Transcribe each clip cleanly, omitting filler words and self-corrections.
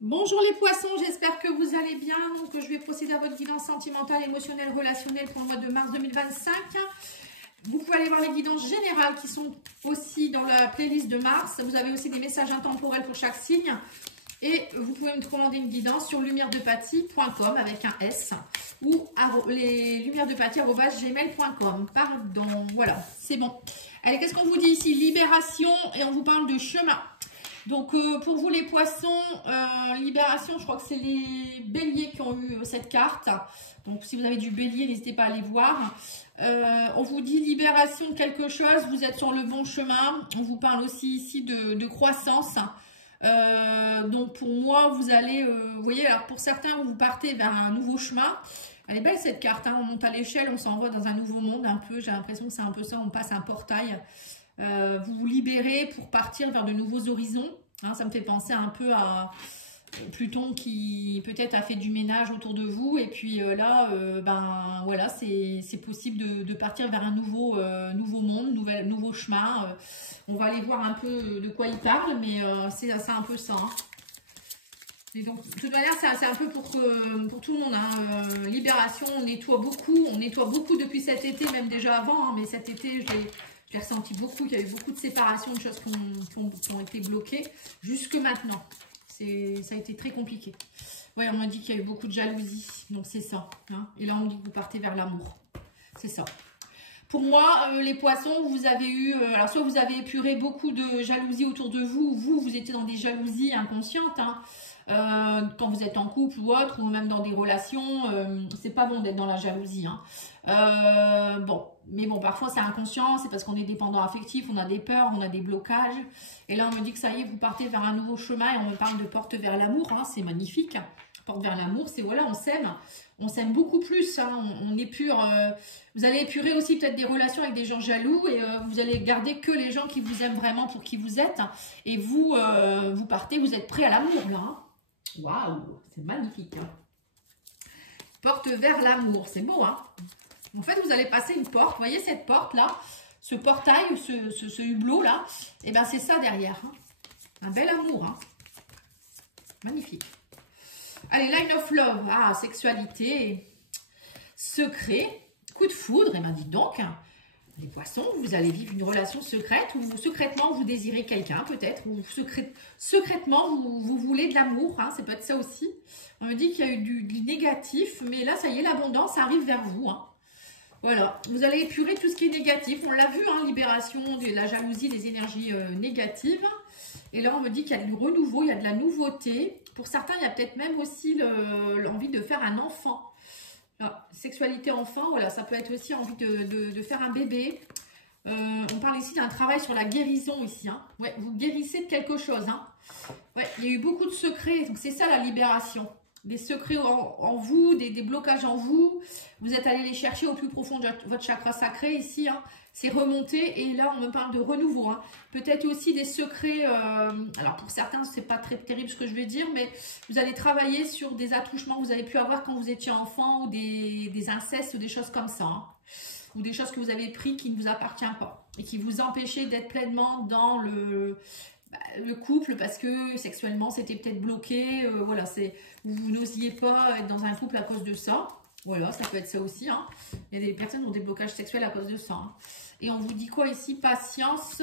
Bonjour les poissons, j'espère que vous allez bien. Donc, je vais procéder à votre guidance sentimentale, émotionnelle, relationnelle pour le mois de mars 2025. Vous pouvez aller voir les guidances générales qui sont aussi dans la playlist de mars. Vous avez aussi des messages intemporels pour chaque signe. Et vous pouvez me commander une guidance sur lumieredepathie.com avec un S ou les lumieredepathie@gmail.com. Pardon, voilà, c'est bon. Allez, qu'est-ce qu'on vous dit ici? Libération, et on vous parle de chemin. Donc, pour vous les poissons, libération, je crois que c'est les béliers qui ont eu cette carte. Donc, si vous avez du bélier, n'hésitez pas à aller voir. On vous dit libération de quelque chose, vous êtes sur le bon chemin. On vous parle aussi ici de croissance. Donc, pour moi, vous allez, vous voyez, alors pour certains, vous partez vers un nouveau chemin. Elle est belle cette carte, hein, on monte à l'échelle, on s'envoie dans un nouveau monde un peu. J'ai l'impression que c'est un peu ça, on passe un portail. Vous vous libérez pour partir vers de nouveaux horizons. Hein, ça me fait penser un peu à Pluton qui peut-être a fait du ménage autour de vous. Et puis là, ben voilà, c'est possible de partir vers un nouveau monde, nouveau chemin. On va aller voir un peu de quoi il parle, mais c'est un peu ça. Hein. Et donc, de toute manière, c'est un peu pour tout le monde. Hein. Libération, on nettoie beaucoup depuis cet été, même déjà avant. Hein, mais cet été, j'ai ressenti beaucoup, qu'il y a eu beaucoup de séparations, de choses qui ont été bloquées jusque maintenant. Ça a été très compliqué. Ouais, on m'a dit qu'il y a eu beaucoup de jalousie, donc c'est ça. Hein. Et là, on dit que vous partez vers l'amour. C'est ça. Pour moi, les poissons, vous avez eu... alors, soit vous avez épuré beaucoup de jalousie autour de vous, ou vous étiez dans des jalousies inconscientes, hein. Quand vous êtes en couple ou autre, ou même dans des relations, c'est pas bon d'être dans la jalousie. Hein. Bon, mais bon, parfois c'est inconscient, c'est parce qu'on est dépendant affectif, on a des peurs, on a des blocages. Et là, on me dit que ça y est, vous partez vers un nouveau chemin et on me parle de porte vers l'amour, hein, c'est magnifique. Porte vers l'amour, c'est voilà, on s'aime beaucoup plus, hein, on épure. Vous allez épurer aussi peut-être des relations avec des gens jaloux et vous allez garder que les gens qui vous aiment vraiment pour qui vous êtes. Et vous, vous partez, vous êtes prêts à l'amour là. Hein. Waouh, c'est magnifique. Hein. Porte vers l'amour, c'est beau. Hein. En fait, vous allez passer une porte. Vous voyez cette porte-là, ce portail, ce hublot-là, et bien c'est ça derrière. Hein. Un bel amour. Hein. Magnifique. Allez, Line of Love. Ah, sexualité, secret, coup de foudre. Et bien, dites donc, les poissons, vous allez vivre une relation secrète où secrètement vous désirez quelqu'un peut-être, ou secrètement vous voulez de l'amour, hein, ça peut être ça aussi. On me dit qu'il y a eu du négatif, mais là ça y est, l'abondance arrive vers vous. Hein. Voilà, vous allez épurer tout ce qui est négatif, on l'a vu, hein, libération de la jalousie, des énergies négatives. Et là on me dit qu'il y a du renouveau, il y a de la nouveauté. Pour certains, il y a peut-être même aussi l'envie de faire un enfant. Ah, sexualité enfant, voilà, ça peut être aussi envie de faire un bébé. On parle ici d'un travail sur la guérison ici. Hein. Ouais, vous guérissez de quelque chose. Hein. Ouais, il y a eu beaucoup de secrets, donc c'est ça la libération. Des secrets en vous, des blocages en vous. Vous êtes allé les chercher au plus profond de votre chakra sacré ici. Hein. C'est remonté et là on me parle de renouveau. Hein. Peut-être aussi des secrets, alors pour certains c'est pas très terrible ce que je vais dire, mais vous allez travailler sur des attouchements que vous avez pu avoir quand vous étiez enfant ou des incestes ou des choses comme ça. Hein. Ou des choses que vous avez pris qui ne vous appartiennent pas et qui vous empêchaient d'être pleinement dans le couple parce que sexuellement c'était peut-être bloqué. Voilà, vous n'osiez pas être dans un couple à cause de ça. Voilà, ça peut être ça aussi. Hein. Il y a des personnes qui ont des blocages sexuels à cause de ça. Hein. Et on vous dit quoi ici? Patience,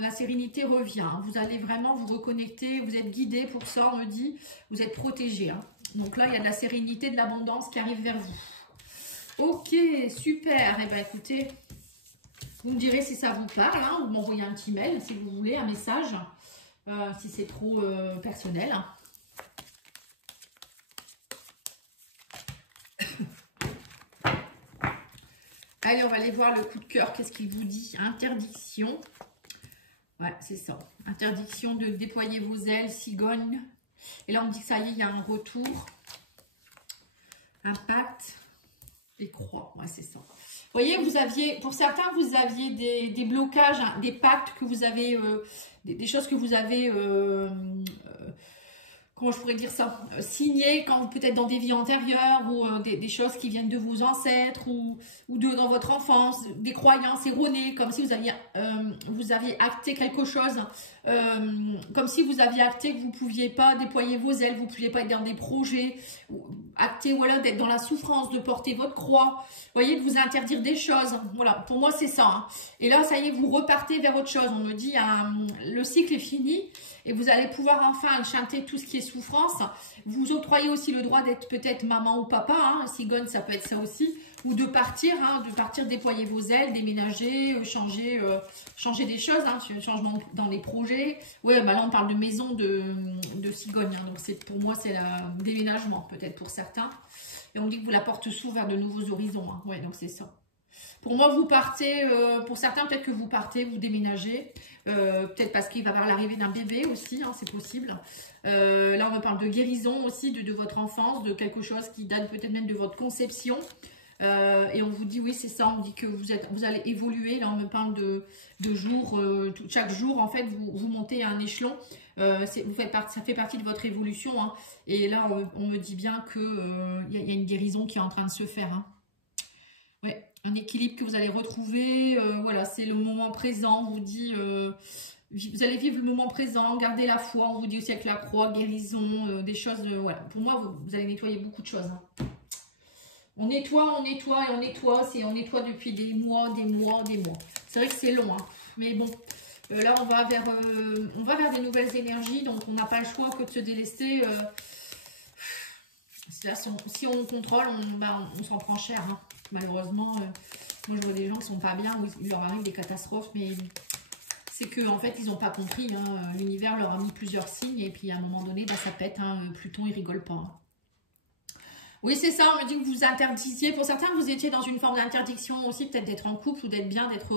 la sérénité revient. Hein. Vous allez vraiment vous reconnecter, vous êtes guidé pour ça, on me dit. Vous êtes protégé. Hein. Donc là, il y a de la sérénité, de l'abondance qui arrive vers vous. Ok, super. Eh bien, écoutez, vous me direz si ça vous parle. Hein. Vous m'envoyez un petit mail si vous voulez, un message, si c'est trop personnel. Hein. Allez, on va aller voir le coup de cœur. Qu'est-ce qu'il vous dit? Interdiction. Ouais, c'est ça. Interdiction de déployer vos ailes, cigogne. Et là, on me dit que ça y est, il y a un retour. Impact. Et croix. Ouais, c'est ça. Vous voyez, pour certains, vous aviez des blocages, hein, des pactes que vous avez, des choses que vous avez comment je pourrais dire ça, signé quand peut-être dans des vies antérieures ou des choses qui viennent de vos ancêtres ou dans votre enfance, des croyances erronées, comme si vous aviez acté quelque chose, comme si vous aviez acté que vous ne pouviez pas déployer vos ailes, vous ne pouviez pas être dans des projets, acté voilà, d'être dans la souffrance, de porter votre croix, vous voyez, de vous interdire des choses. Voilà, pour moi c'est ça. Hein. Et là, ça y est, vous repartez vers autre chose. On me dit, le cycle est fini. Et vous allez pouvoir enfin chanter tout ce qui est souffrance. Vous octroyez aussi le droit d'être peut-être maman ou papa. Hein. Cigogne, ça peut être ça aussi. Ou de partir, déployer vos ailes, déménager, changer des choses. Hein. Changement dans les projets. Oui, bah là, on parle de maison de cigogne. Hein. Donc, pour moi, c'est le déménagement, peut-être pour certains. Et on dit que vous la porte s'ouvre vers de nouveaux horizons. Hein. Oui, donc c'est ça. Pour moi, vous partez, pour certains, peut-être que vous partez, vous déménagez. Peut-être parce qu'il va y avoir l'arrivée d'un bébé aussi, hein, c'est possible. Là, on me parle de guérison aussi, de votre enfance, de quelque chose qui date peut-être même de votre conception. Et on vous dit, oui, c'est ça, on dit que vous allez évoluer. Là, on me parle de jours, chaque jour, en fait, vous montez à un échelon. Ça fait partie de votre évolution. Hein. Et là, on me dit bien qu'il y a une guérison qui est en train de se faire. Hein. Ouais, un équilibre que vous allez retrouver, voilà, c'est le moment présent, on vous dit, vous allez vivre le moment présent, gardez la foi, on vous dit aussi avec la croix, guérison, des choses, voilà, pour moi, vous allez nettoyer beaucoup de choses. Hein. On nettoie et on nettoie, on nettoie depuis des mois. C'est vrai que c'est long, hein, mais bon, là, on va vers des nouvelles énergies, donc on n'a pas le choix que de se délester. Là, si on contrôle, on s'en prend cher. Hein. Malheureusement, moi je vois des gens qui ne sont pas bien, où il leur arrive des catastrophes, mais c'est qu'en fait, ils n'ont pas compris. Hein. L'univers leur a mis plusieurs signes, et puis à un moment donné, ça pète. Hein. Pluton, il rigole pas. Hein. Oui, c'est ça, on me dit que vous interdisiez. Pour certains, vous étiez dans une forme d'interdiction aussi, peut-être d'être en couple ou d'être bien, d'être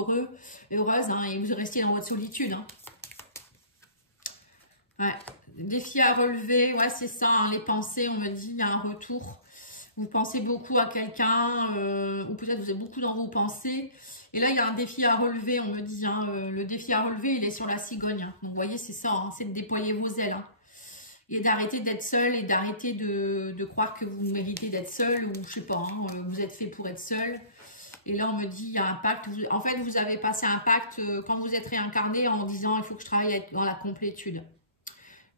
heureuse, hein, et vous restiez dans votre solitude. Hein. Ouais. Défi à relever, ouais, c'est ça, hein, les pensées, on me dit, il y a un retour. Vous pensez beaucoup à quelqu'un, ou peut-être vous êtes beaucoup dans vos pensées. Et là, il y a un défi à relever, on me dit. Hein, le défi à relever, il est sur la cigogne. Hein. Donc, vous voyez, c'est ça, hein, c'est de déployer vos ailes. Hein, et d'arrêter d'être seul et d'arrêter de croire que vous méritez d'être seul ou je sais pas, hein, vous êtes fait pour être seul. Et là, on me dit, il y a un pacte. En fait, vous avez passé un pacte quand vous êtes réincarné en disant, il faut que je travaille dans la complétude.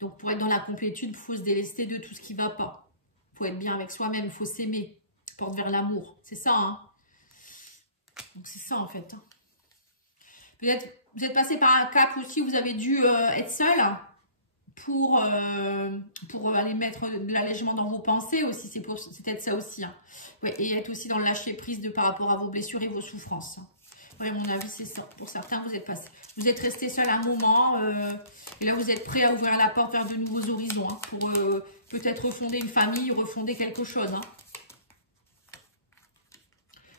Donc, pour être dans la complétude, il faut se délester de tout ce qui ne va pas. Il faut être bien avec soi-même, il faut s'aimer, porte vers l'amour. C'est ça, hein. Donc, c'est ça, en fait. Hein. Peut-être, vous êtes passé par un cap aussi, vous avez dû être seul pour aller mettre de l'allègement dans vos pensées aussi. C'est peut-être ça aussi. Hein. Ouais, et être aussi dans le lâcher-prise par rapport à vos blessures et vos souffrances. Hein. Ouais, à mon avis, c'est ça. Pour certains, vous êtes passé. Vous êtes resté seul un moment. Et là, vous êtes prêt à ouvrir la porte vers de nouveaux horizons. Hein, pour peut-être refonder une famille, refonder quelque chose. Hein.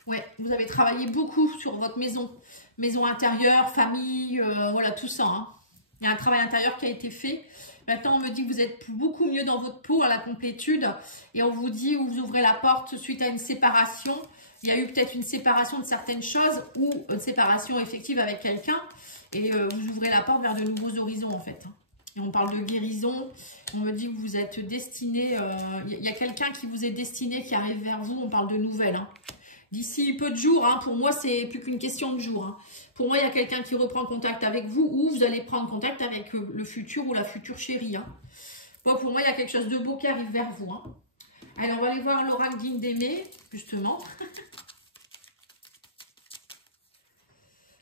Ouais, vous avez travaillé beaucoup sur votre maison intérieure, famille, voilà, tout ça. Hein. Il y a un travail intérieur qui a été fait. Maintenant, on me dit que vous êtes beaucoup mieux dans votre peau à la complétude. Et on vous dit, vous ouvrez la porte suite à une séparation. Il y a eu peut-être une séparation de certaines choses ou une séparation effective avec quelqu'un. Et vous ouvrez la porte vers de nouveaux horizons, en fait. Et on parle de guérison. On me dit que vous êtes destiné. Il y a quelqu'un qui vous est destiné, qui arrive vers vous. On parle de nouvelles. Hein. D'ici peu de jours, hein, pour moi, c'est plus qu'une question de jours. Hein. Pour moi, il y a quelqu'un qui reprend contact avec vous ou vous allez prendre contact avec le futur ou la future chérie. Hein. Bon, pour moi, il y a quelque chose de beau qui arrive vers vous. Hein. Alors, on va aller voir l'oracle d'Indémé, justement.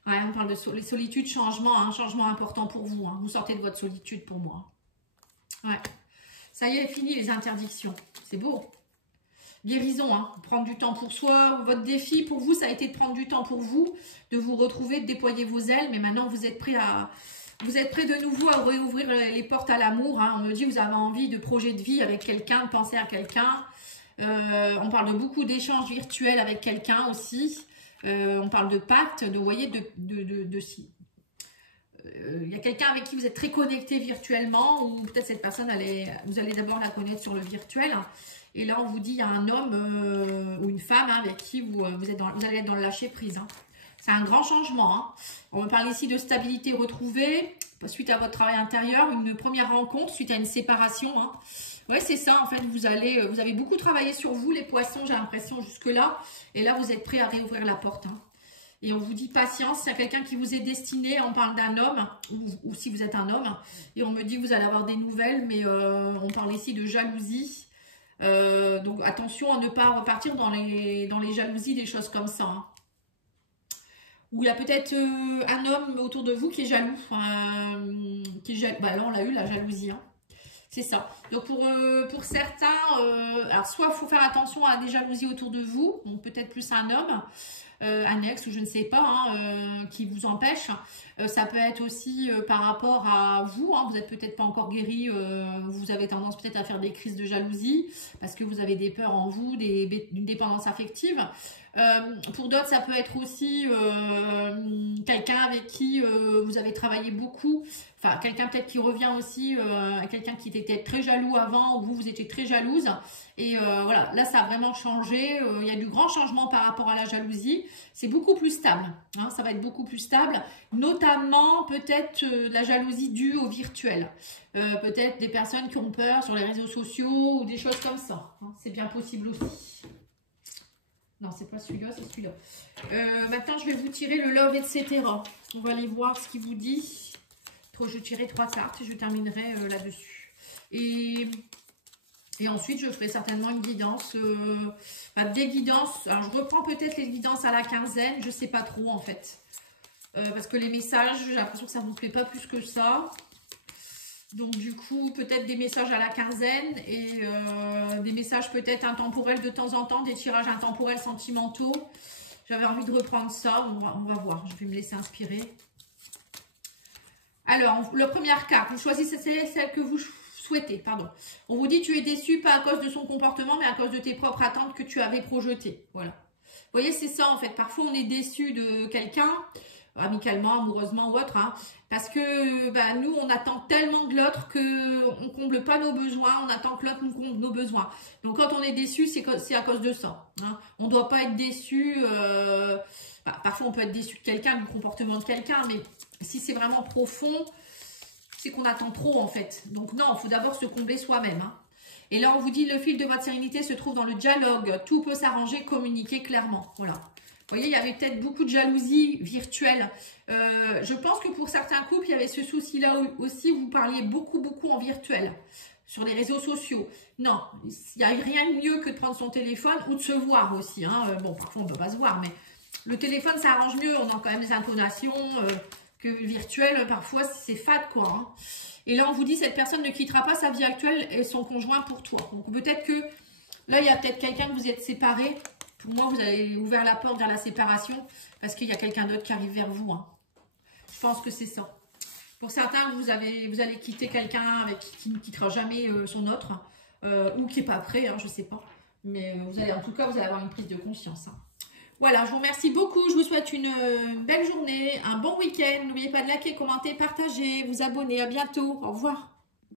Ouais, on parle de les solitudes, changement, hein, changement important pour vous. Hein. Vous sortez de votre solitude pour moi. Ouais. Ça y est, fini les interdictions. C'est beau. Guérison, hein. Prendre du temps pour soi. Votre défi pour vous, ça a été de prendre du temps pour vous, de vous retrouver, de déployer vos ailes. Mais maintenant, vous êtes prêt de nouveau à réouvrir les portes à l'amour. Hein. On me dit que vous avez envie de projet de vie avec quelqu'un, de penser à quelqu'un. On parle de beaucoup d'échanges virtuels avec quelqu'un aussi. On parle de pacte, vous voyez, il y a quelqu'un avec qui vous êtes très connecté virtuellement, ou peut-être cette personne, vous allez d'abord la connaître sur le virtuel. Et là, on vous dit, il y a un homme ou une femme hein, avec qui vous allez être dans le lâcher-prise. Hein. C'est un grand changement. Hein. On me parle ici de stabilité retrouvée, suite à votre travail intérieur, une première rencontre suite à une séparation. Hein. Ouais, c'est ça, en fait, vous avez beaucoup travaillé sur vous, les poissons, j'ai l'impression, jusque-là. Et là, vous êtes prêts à réouvrir la porte. Hein. Et on vous dit patience, il y a quelqu'un qui vous est destiné, on parle d'un homme, ou si vous êtes un homme. Et on me dit que vous allez avoir des nouvelles, mais on parle ici de jalousie. Donc attention à ne pas repartir dans les jalousies, des choses comme ça. Hein. Ou il y a peut-être un homme autour de vous qui est jaloux. Bah, là, on l'a eu, la jalousie. Hein. C'est ça. Donc pour certains, alors soit il faut faire attention à des jalousies autour de vous, donc peut-être plus un homme, un ex ou je ne sais pas, hein, qui vous empêche. Ça peut être aussi par rapport à vous, hein, vous n'êtes peut-être pas encore guéri, vous avez tendance peut-être à faire des crises de jalousie parce que vous avez des peurs en vous, d'une dépendance affective. Pour d'autres, ça peut être aussi quelqu'un avec qui vous avez travaillé beaucoup. Enfin, quelqu'un peut-être qui revient aussi, quelqu'un qui était très jaloux avant, ou vous étiez très jalouse. Et voilà, là, ça a vraiment changé. Il y a du grand changement par rapport à la jalousie. C'est beaucoup plus stable. Hein, ça va être beaucoup plus stable. Notamment, peut-être la jalousie due au virtuel. Peut-être des personnes qui ont peur sur les réseaux sociaux ou des choses comme ça. Hein, c'est bien possible aussi. Non, c'est pas celui-là, c'est celui-là. Maintenant, je vais vous tirer le Love, etc. On va aller voir ce qu'il vous dit. Je tirerai 3 cartes et je terminerai là-dessus. Et ensuite, je ferai certainement une guidance. Des guidances. Alors, je reprends peut-être les guidances à la quinzaine. Je ne sais pas trop, en fait. Parce que les messages, j'ai l'impression que ça ne vous plaît pas plus que ça. Donc, du coup, peut-être des messages à la quinzaine et des messages peut-être intemporels de temps en temps, des tirages intemporels sentimentaux. J'avais envie de reprendre ça. On va voir. Je vais me laisser inspirer. Alors, la première carte, vous choisissez celle que vous souhaitez. Pardon. On vous dit tu es déçu pas à cause de son comportement, mais à cause de tes propres attentes que tu avais projetées. Voilà. Vous voyez, c'est ça en fait. Parfois, on est déçu de quelqu'un, amicalement, amoureusement ou autre, hein, parce que nous, on attend tellement de l'autre qu'on ne comble pas nos besoins, on attend que l'autre nous comble nos besoins. Donc, quand on est déçu, c'est à cause de ça. Hein. On ne doit pas être déçu. Parfois, on peut être déçu de quelqu'un, du comportement de quelqu'un, mais si c'est vraiment profond, c'est qu'on attend trop en fait. Donc non, il faut d'abord se combler soi-même. Hein. Et là, on vous dit, le fil de votre sérénité se trouve dans le dialogue. Tout peut s'arranger, communiquer clairement. Voilà. Vous voyez, il y avait peut-être beaucoup de jalousie virtuelle. Je pense que pour certains couples, il y avait ce souci-là aussi. Vous parliez beaucoup en virtuel, sur les réseaux sociaux. Non, il n'y a rien de mieux que de prendre son téléphone ou de se voir aussi. Hein. Bon, parfois, on ne peut pas se voir, mais le téléphone, ça arrange mieux. On a quand même des intonations que virtuel. Parfois, c'est fade, quoi. Hein. Et là, on vous dit, cette personne ne quittera pas sa vie actuelle et son conjoint pour toi. Donc, peut-être que là, il y a peut-être quelqu'un que vous êtes séparés. Pour moi, vous avez ouvert la porte vers la séparation parce qu'il y a quelqu'un d'autre qui arrive vers vous. Hein. Je pense que c'est ça. Pour certains, vous allez quitter quelqu'un avec qui ne quittera jamais son autre ou qui n'est pas prêt, hein, je ne sais pas. Mais en tout cas, vous allez avoir une prise de conscience. Hein. Voilà, je vous remercie beaucoup. Je vous souhaite une belle journée, un bon week-end. N'oubliez pas de liker, commenter, partager, vous abonner. À bientôt. Au revoir.